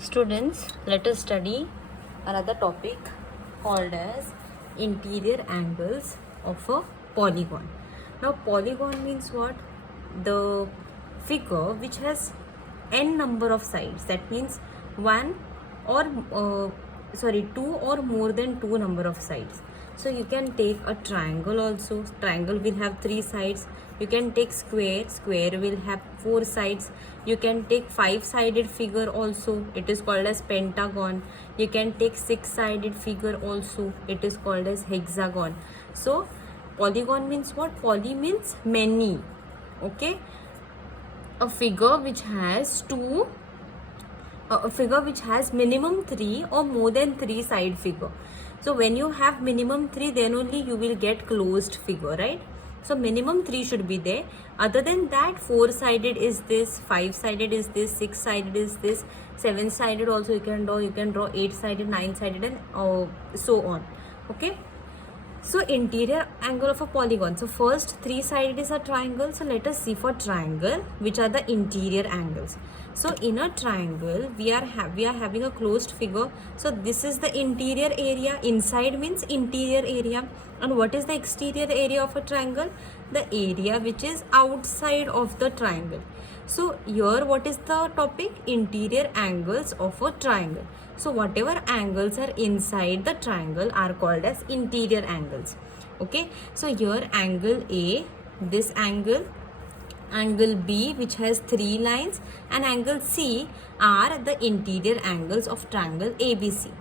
Students, let us study another topic called as interior angles of a polygon. Now, polygon means what? The figure which has n number of sides. That means two or more than two number of sides. So you can take a triangle also. Triangle will have three sides. You can take square. Square will have four sides. You can take five-sided figure also. It is called as pentagon. You can take six-sided figure also. It is called as hexagon. So polygon means what? Poly means many. Okay. A figure which has minimum three or more than three side figure. So when you have minimum three, then only you will get closed figure, right? So minimum three should be there. Other than that, four-sided is this, five-sided is this, six-sided is this, seven-sided also you can draw. You can draw eight-sided, nine-sided, and so on. Okay. So interior angle of a polygon. So first three-sided is a triangle. So let us see for triangle which are the interior angles. So in a triangle we are having a closed figure. So this is the interior area. Inside means interior area. And what is the exterior area of a triangle? The area which is outside of the triangle. So here what is the topic? Interior angles of a triangle. So whatever angles are inside the triangle are called as interior angles. Okay. So here angle A, this angle B which has three lines, and angle C are the interior angles of triangle ABC.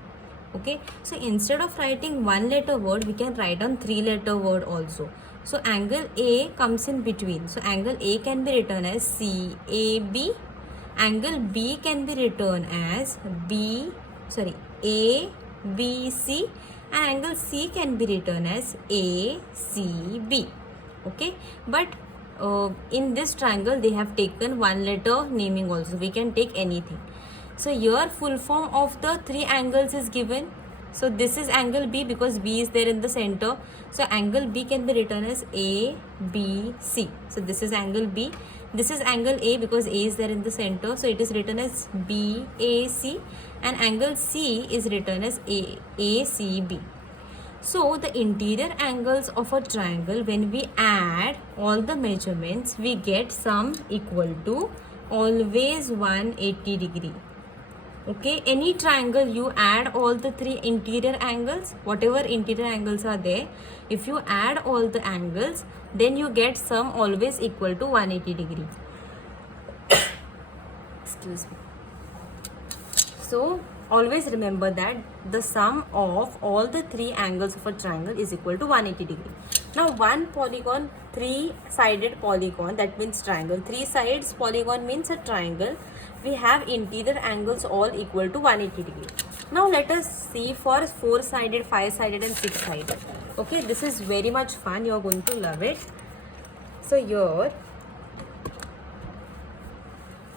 Okay. So instead of writing one letter word, we can write on three letter word also. So angle A comes in between. So angle A can be written as CAB. Angle B can be written as ABC, and angle C can be written as ACB. Okay, but in this triangle they have taken one letter naming also. We can take anything. So your full form of the three angles is given. So this is angle B because B is there in the center. So angle B can be written as ABC. So this is angle B. This is angle A because A is there in the center. So it is written as BAC, and angle C is written as ACB. So the interior angles of a triangle, when we add all the measurements, we get sum equal to always 180 degree. Okay, any triangle you add all the three interior angles, whatever interior angles are there, if you add all the angles, then you get sum always equal to 180 degree. Excuse me. So always remember that the sum of all the three angles of a triangle is equal to 180 degree. Now one polygon, three-sided polygon, that means triangle. Three sides polygon means a triangle. We have interior angles all equal to 180 degree. Now let us see for four-sided, five-sided and six-sided. Okay, this is very much fun. You are going to love it. So here,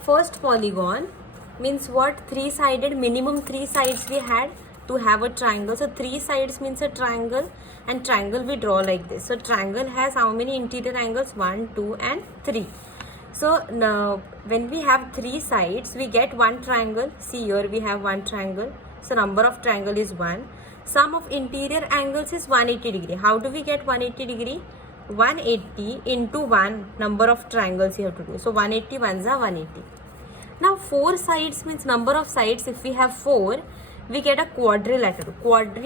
first polygon means what? Three-sided, minimum three sides we had to have a triangle. So three sides means a triangle, and triangle we draw like this. So triangle has how many interior angles? 1, 2 and 3. So now when we have three sides, we get one triangle. See here we have one triangle. So number of triangle is 1. Sum of interior angles is 180 degree. How do we get 180 degree? 180 into 1 number of triangles you have to do. So 180 ones are 180. Now four sides means number of sides. If we have 4, we get a quadrilateral. Quadra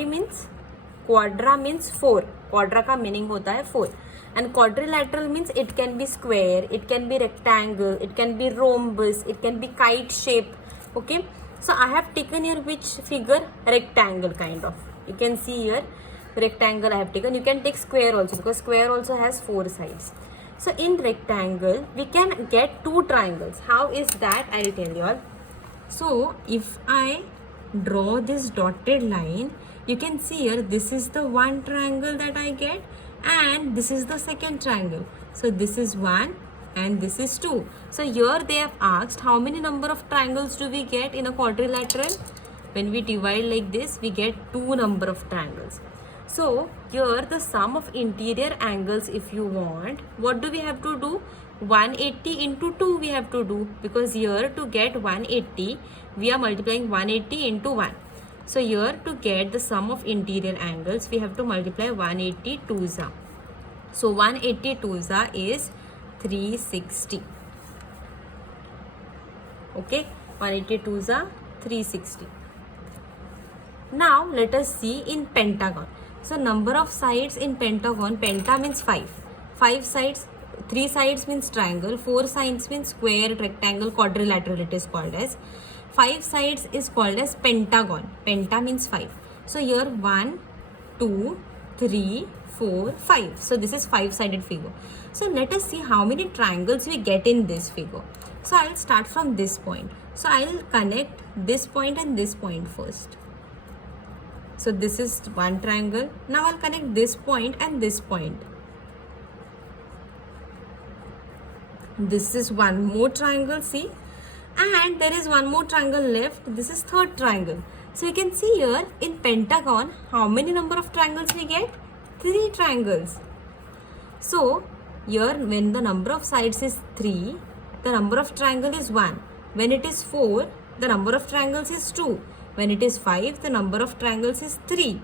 means 4. Quadra का meaning होता है 4. And quadrilateral means it can be square, it can be rectangle, it can be rhombus, it can be kite shape. Okay. So I have taken here which figure? Rectangle kind of. You can see here rectangle I have taken. You can take square also because square also has 4 sides. So in rectangle we can get two triangles. How is that? I will tell you all. So if I draw this dotted line, you can see here this is the one triangle that I get, and this is the second triangle. So this is 1 and this is 2. So here they have asked how many number of triangles do we get in a quadrilateral? When we divide like this, we get 2 number of triangles. So here the sum of interior angles, if you want, what do we have to do? 180 into 2 we have to do, because here to get 180 we are multiplying 180 into 1. So here to get the sum of interior angles we have to multiply 180 twos. So 180 twos is 360. Okay, 180 twos 360. Now let us see in pentagon. So number of sides in pentagon, penta means 5. 5 sides, 3 sides means triangle, 4 sides means square, rectangle, quadrilateral it is called as. 5 sides is called as pentagon. Penta means 5. So here 1, 2, 3, 4, 5. So this is 5-sided figure. So let us see how many triangles we get in this figure. So I will start from this point. So I will connect this point and this point first. So this is one triangle. Now I'll connect this point and this point. This is one more triangle, see, and there is one more triangle left. This is third triangle. So you can see here in pentagon how many number of triangles we get? 3 triangles. So here when the number of sides is 3, the number of triangle is 1. When it is 4, the number of triangles is 2. When it is 5, the number of triangles is 3.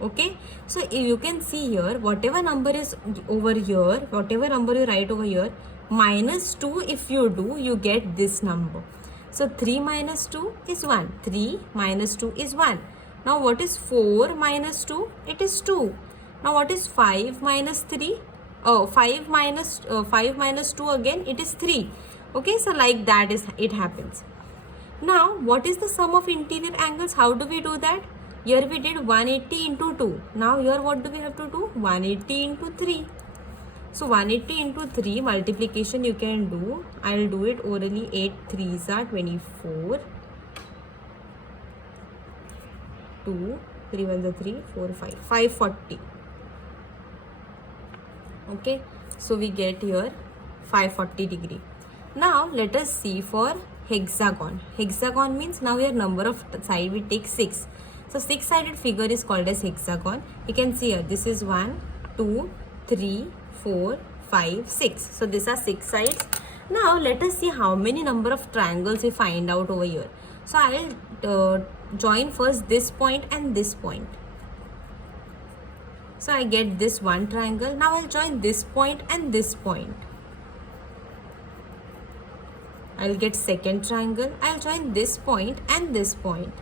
Okay, so you can see here whatever number is over here, whatever number you write over here, minus 2 if you do, you get this number. So 3 minus 2 is 1. 3 minus 2 is 1. Now what is 4 minus 2? It is 2. Now what is 5 minus 3? Oh, 5 minus 2 again, it is 3. Okay, so like that is it happens. Now what is the sum of interior angles? How do we do that? Here we did 180 into 2. Now here what do we have to do? 180 into 3. So 180 into 3 multiplication you can do. I will do it orally. 8 3s are 24. 2, 3 1s are 3, 4, 5. 540. Okay. So we get here 540 degree. Now let us see for hexagon. Hexagon means now your number of side we take 6. So 6-sided figure is called as hexagon. You can see here this is 1, 2, 3, 4, 5, 6. So these are 6 sides. Now let us see how many number of triangles we find out over here. So I will join first this point and this point. So I get this one triangle. Now I will join this point and this point. I will get second triangle. I will join this point and this point.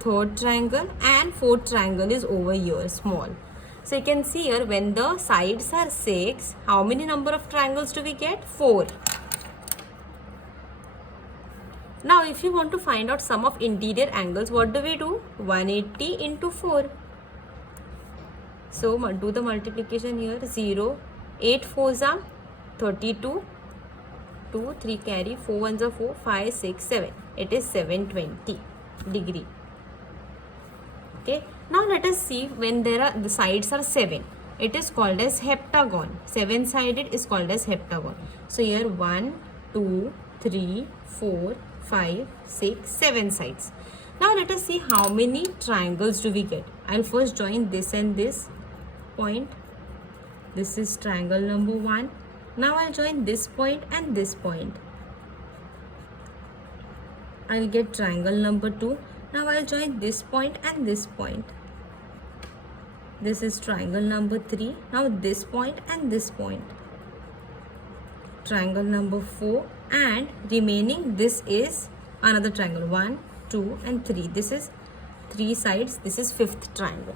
Third triangle and fourth triangle is over here, small. So you can see here when the sides are 6, how many number of triangles do we get? 4. Now if you want to find out sum of interior angles, what do we do? 180 into 4. So do the multiplication here. 0, 8 4s are 32, 2, 3 carry, 4 1s are 4, 5, 6, 7. It is 720 degree. Okay. Now let us see when the sides are 7. It is called as heptagon. 7-sided is called as heptagon. So here 1, 2, 3, 4, 5, 6, 7 sides. Now let us see how many triangles do we get. I'll first join this and this point. This is triangle number 1. Now I'll join this point and this point. I'll get triangle number 2. Now I'll join this point and this point. This is triangle number 3. Now this point and this point. Triangle number 4, and remaining this is another triangle 1, 2 and 3. This is 3 sides. This is 5th triangle.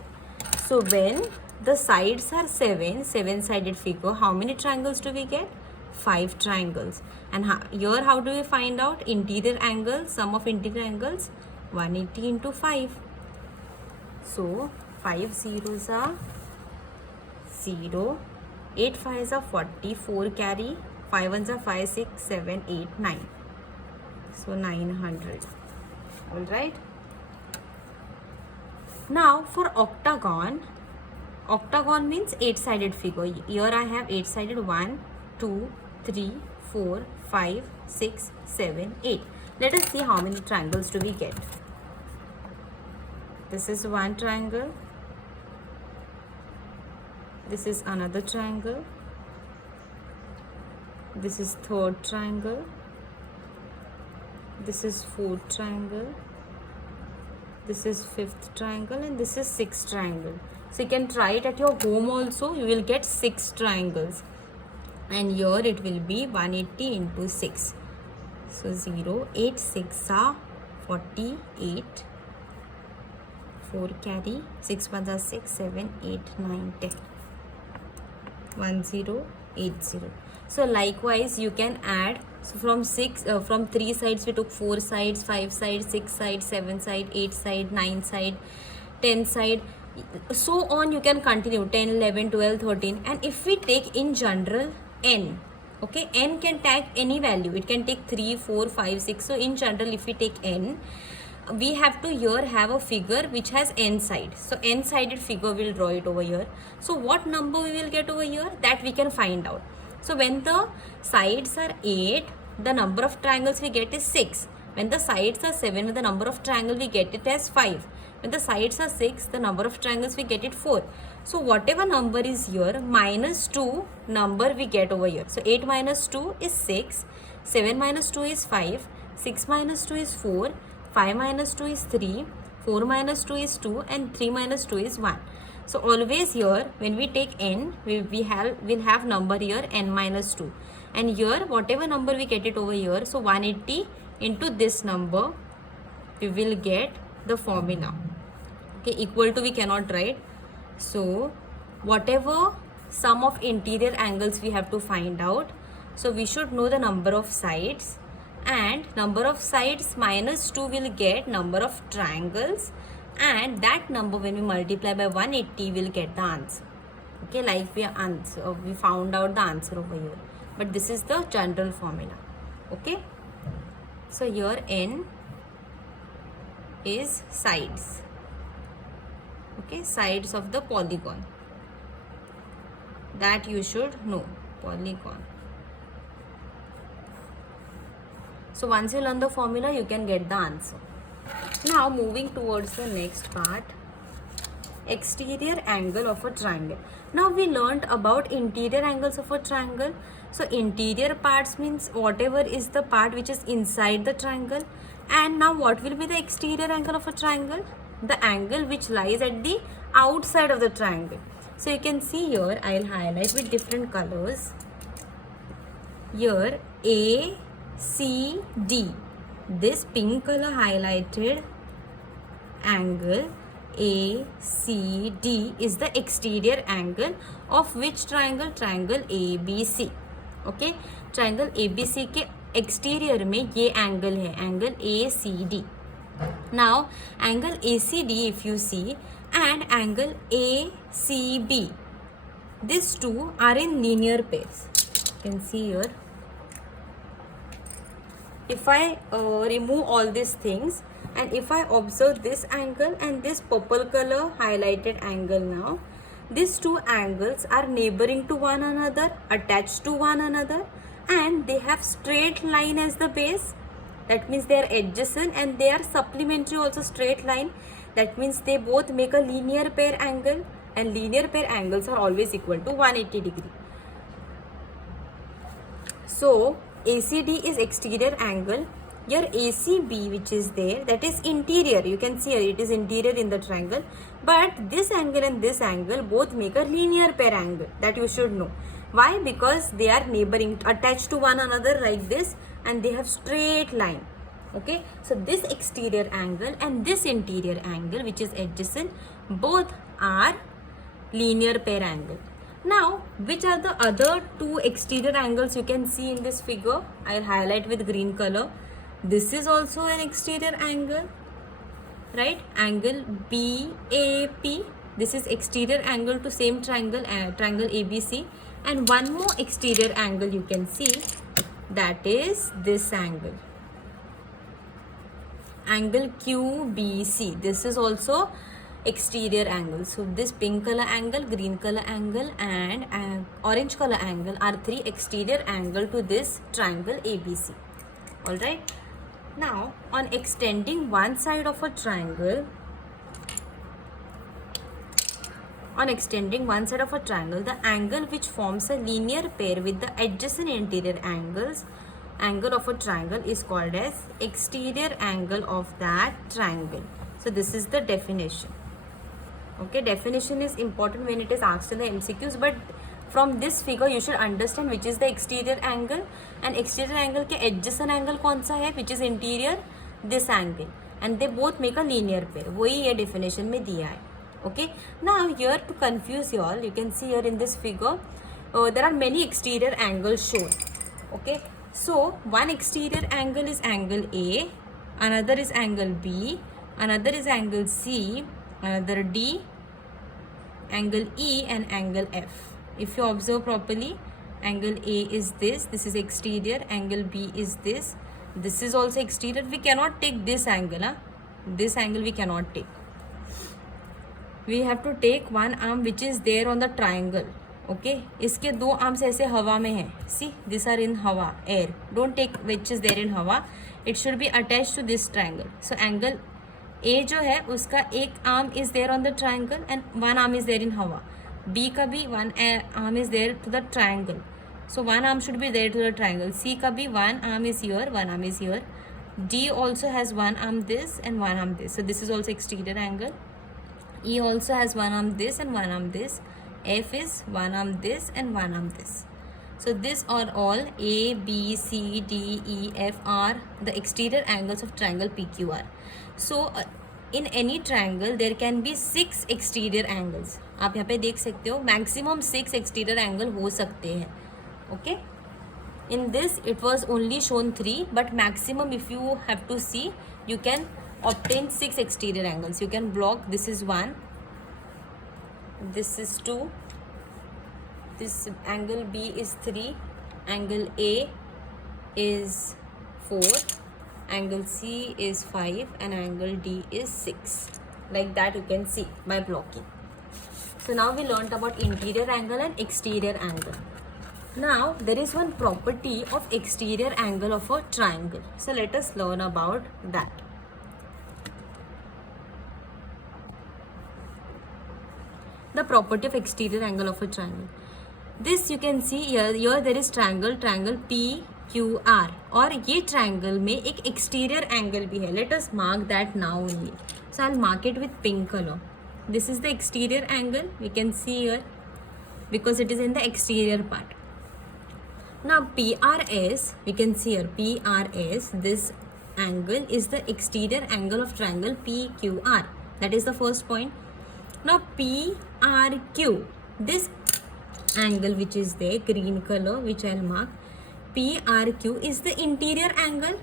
So when the sides are 7-sided figure, how many triangles do we get? 5 triangles. And here how do we find out interior angles, sum of interior angles? 180 into 5. So 5 zeros are 0, 8 5s are 40, 4 carry, 5 1s are 5, 6, 7, 8, 9. So 900. Alright. Now for octagon. Octagon means 8-sided figure. Here I have 8-sided 1, 2, 3, 4, 5, 6, 7, 8. Let us see how many triangles do we get. This is one triangle. This is another triangle. this is third triangle, this is fourth triangle, this is fifth triangle, and this is sixth triangle. So you can try it at your home also. You will get 6 triangles, and here it will be 180 into 6. So 0, 8, 6 are 48, 4 carry, 6 ones are 6, 7, 8, 9, 10, 1, 0, 8, 0. So likewise you can add. So from 3 sides we took 4 sides, 5 sides, 6 sides, 7 side, 8 side, 9 side, 10 side, so on. You can continue 10, 11, 12, 13. And if we take in general n, okay, n can take any value. It can take 3, 4, 5, 6. So in general, if we take n, we have to here have a figure which has n sides. So n sided figure, we'll draw it over here. So what number we will get over here, that we can find out. So when the sides are 8, the number of triangles we get is 6. When the sides are 7, with the number of triangle we get it as 5. When the sides are 6, the number of triangles we get it 4. So whatever number is here, minus 2 number we get over here. So 8 minus 2 is 6, 7 minus 2 is 5, 6 minus 2 is 4, 5 minus 2 is 3, 4 minus 2 is 2, and 3 minus 2 is 1. So always here when we take n, we'll have number here n minus 2, and here whatever number we get it over here, so 180 into this number, we will get the formula. Okay, equal to we cannot write. So whatever sum of interior angles we have to find out, so we should know the number of sides, and number of sides minus 2 will get number of triangles, and that number when we multiply by 180 will get the answer. Okay, like we found out the answer over here, but this is the general formula. Okay, so here n is sides. Okay, sides of the polygon, that you should know. Polygon. So once you learn the formula, you can get the answer. Now moving towards the next part, exterior angle of a triangle. Now we learned about interior angles of a triangle. So interior parts means whatever is the part which is inside the triangle. And now what will be the exterior angle of a triangle? The angle which lies at the outside of the triangle. So you can see here, I'll highlight with different colors. Here A, C, D. This pink color highlighted angle ACD is the exterior angle of which triangle? Triangle ABC. Okay, triangle ABC के exterior में ये angle है, angle ACD. Now angle ACD if you see and angle ACB, these two are in linear pairs. You can see here. If I remove all these things and if I observe this angle and this purple color highlighted angle, now these two angles are neighboring to one another, attached to one another, and they have straight line as the base. That means they are adjacent and they are supplementary also straight line. That means they both make a linear pair angle, and linear pair angles are always equal to 180 degree. So ACD is exterior angle. Here ACB which is there, that is interior. You can see here it is interior in the triangle. But this angle and this angle both make a linear pair angle. That you should know. Why? Because they are neighboring, attached to one another like this, and they have straight line. Okay, so this exterior angle and this interior angle which is adjacent, both are linear pair angle. Now, which are the other two exterior angles you can see in this figure? I'll highlight with green color. This is also an exterior angle, right? Angle BAP. This is exterior angle to same triangle, triangle ABC. And one more exterior angle you can see, that is this angle. Angle QBC. This is also exterior angle. So this pink color angle, green color angle, and orange color angle are three exterior angle to this triangle ABC. Alright. Now on extending one side of a triangle, On extending one side of a triangle, the angle which forms a linear pair with the adjacent interior angle of a triangle is called as exterior angle of that triangle. So this is the definition. Okay, definition is important when it is asked in the MCQs, but from this figure you should understand which is the exterior angle, and exterior angle के adjacent angle कौन सा है, which is interior, this angle, and they both make a linear pair. वही ये definition में दिया है. Okay, now here to confuse you all, you can see here in this figure there are many exterior angles shown. Okay, so one exterior angle is angle A, another is angle B, another is angle C, another D, angle E, and angle F. If you observe properly, angle A is this is exterior, angle B is this is also exterior. We cannot take this angle, this angle we cannot take. We have to take one arm which is there on the triangle. Okay, इसके दो arms ऐसे हवा में हैं. See, these are in हवा, air. Don't take which is there in हवा. It should be attached to this triangle. So angle A जो है उसका एक arm is there on the triangle and one arm is there in हवा. B का भी one arm is there to the triangle. So one arm should be there to the triangle. C का भी one arm is here, one arm is here. D also has one arm this and one arm this. So this is also exterior angle. E also has one arm this and one arm this. F is one arm this and one arm this. So these are all A, B, C, D, E, F are the exterior angles of triangle PQR. So in any triangle there can be 6 exterior angles. आप यहाँ पे देख सकते हो maximum 6 exterior angle हो सकते हैं. Okay. In this it was only shown 3, but maximum if you have to see you can obtain 6 exterior angles. You can block. This is 1, this is 2, this angle B is 3, angle A is 4, angle C is 5, and angle D is 6. Like that you can see by blocking. So now we learnt about interior angle and exterior angle. Now there is one property of exterior angle of a triangle. So let us learn about that. The property of exterior angle of a triangle. This you can see here there is triangle PQR, और ये triangle में एक exterior angle भी है. Let us mark that now only. So I'll mark it with pink color. This is the exterior angle. We can see here because it is in the exterior part. Now PRS, we can see here PRS, this angle is the exterior angle of triangle PQR. That is the first point. Now PRQ, this angle which is there, green color, which I'll mark, PRQ is the interior angle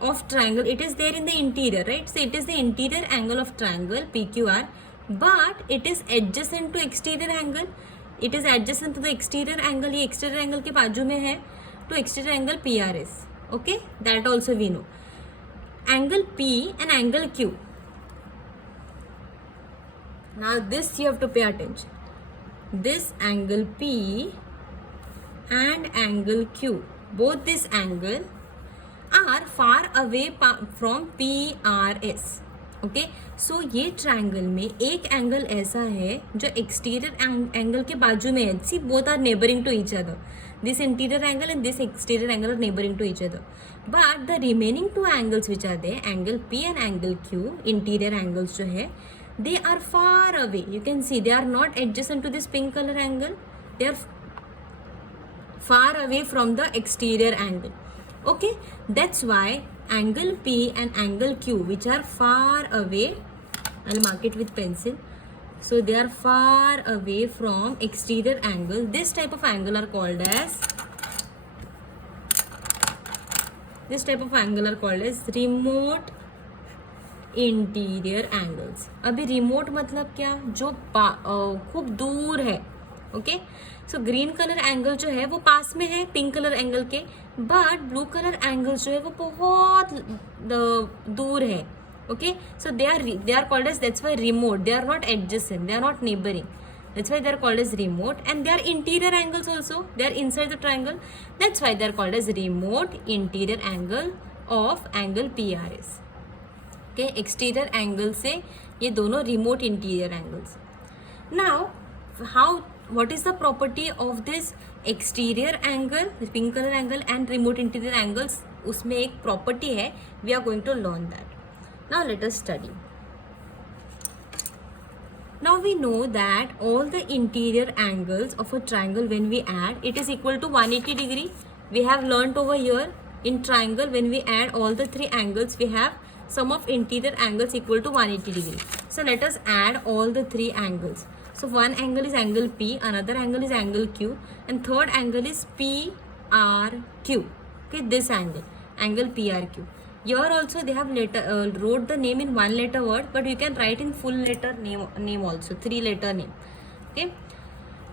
of triangle. It is there in the interior, right? So it is the interior angle of triangle PQR, but it is adjacent to exterior angle. It is adjacent to the exterior angle. ये exterior angle के बाजू में है to exterior angle PRS. Okay, that also we know. Angle P and angle Q. Now this you have to pay attention. This angle P and angle Q, both this angle are far away from PRS. Okay, so ये triangle में एक angle ऐसा है जो exterior angle के बाजू में है. See both are neighbouring to each other. This interior angle and this exterior angle are neighbouring to each other, but the remaining two angles which are there, angle P and angle Q, interior angles जो है, they are far away. You can see they are not adjacent to this pink color angle. They are far away from the exterior angle. Okay, that's why angle P and angle Q, which are far away, I'll mark it with pencil. So they are far away from exterior angle. This type of angle are called as remote interior angles. अभी remote मतलब क्या, जो खूब दूर है. Okay, so green colour angle जो है वो पास में है पिंक कलर एंगल के, बट ब्लू कलर एंगल्स जो है वो बहुत दूर है. Okay, so they are called as, that's why remote. They are not adjacent, they are not neighbouring. That's why they are called as remote, and they are interior angles also. They are inside the triangle. That's why they are called as remote interior angle of angle PRS. Okay, exterior angle से ये दोनों remote interior angles. Now, what is the property of this exterior angle, pink color angle and remote interior angles? उसमें एक property है. We are going to learn that. Now let us study. Now we know that all the interior angles of a triangle, when we add, it is equal to 180 degree. We have learnt over here in triangle, when we add all the three angles, we have sum of interior angles equal to 180 degree. So let us add all the three angles. So one angle is angle P, another angle is angle Q, and third angle is PRQ. Okay, this angle PRQ. Here also they have wrote the name in one letter word, but you can write in full letter name also, 3-letter name. Okay,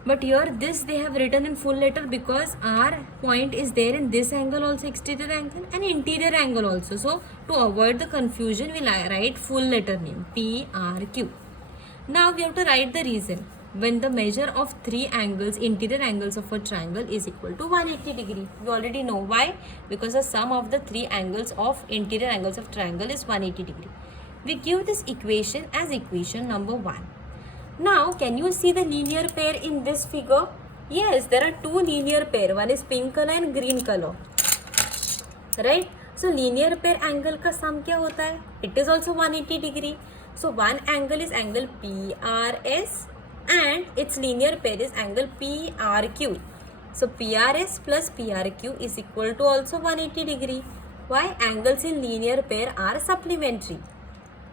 but here this they have written in full letter because our point is there in this angle also, exterior angle, and interior angle also. So to avoid the confusion, we'll write full letter name PRQ. Now we have to write the reason when the measure of three angles, interior angles of a triangle is equal to 180 degree. You already know why, because the sum of the three angles of interior angles of triangle is 180 degree. We give this equation as equation number 1. Now can you see the linear pair in this figure? Yes, there are two linear pair, one is pink color and green color, right? So linear pair angle का sum क्या होता है? It is also 180 degree. So one angle is angle PRS and its linear pair is angle PRQ. So PRS plus PRQ is equal to also 180 degree. Why? Angles in linear pair are supplementary.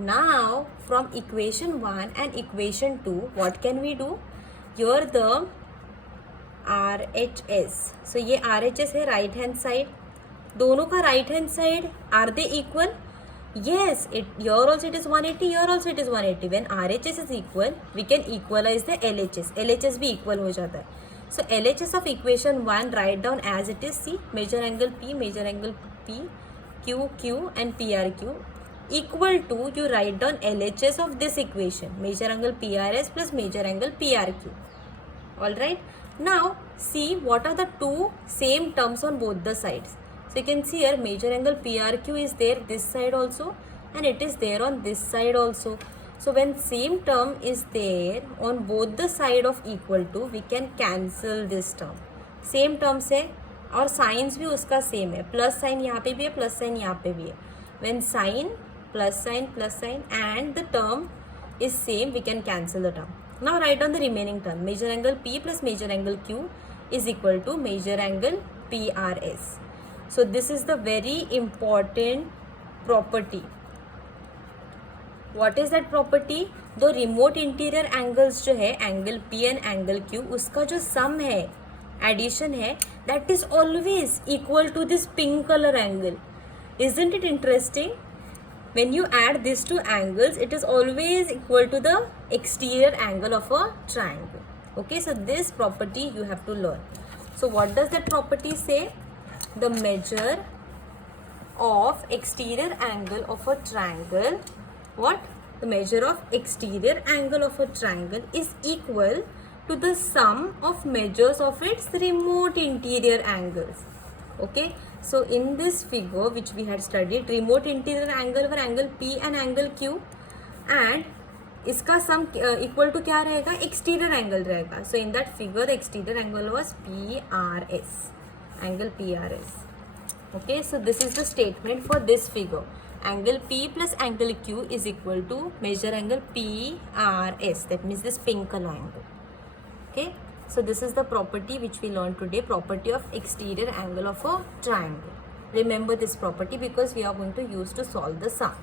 Now from equation 1 and equation 2, what can we do? Here the RHS. So ये RHS है right hand side. दोनों का right hand side, are they equal? Yes, here also it is 180, here also it is 180. When RHS is equal, we can equalize the LHS. LHS भी equal हो जाता है. So LHS of equation 1 write down as it is. See, major angle P, QQ and PRQ equal to, you write down LHS of this equation, major angle PRS plus major angle PRQ. Alright. Now see what are the two same terms on both the sides. So you can see here major angle PRQ is there this side also and it is there on this side also. So when same term is there on both the side of equal to, we can cancel this term. Same terms है और signs भी उसका same है. Plus sign यहाँ पे भी है, plus sign यहाँ पे भी है. When sign, plus sign and the term is same, we can cancel the term. Now write down the remaining term. Major angle P plus major angle Q is equal to major angle PRS. So this is the very important property. What is that property? The remote interior angles जो है angle P and angle Q, उसका जो sum है, addition है, that is always equal to this pink color angle. Isn't it interesting? When you add these two angles, it is always equal to the exterior angle of a triangle. Okay, so this property you have to learn. So what does that property say? The measure of exterior angle of a triangle, what? The measure of exterior angle of a triangle is equal to the sum of measures of its remote interior angles. Okay, so in this figure which we had studied, remote interior angle were angle P and angle Q and इसका sum equal to क्या रहेगा? Exterior angle रहेगा. So in that figure the exterior angle was PRS, angle PRS. Okay, so this is the statement for this figure. Angle P plus angle Q is equal to measure angle PRS. That means this pink color angle. Okay, so this is the property which we learned today, property of exterior angle of a triangle. Remember this property because we are going to use to solve the sum.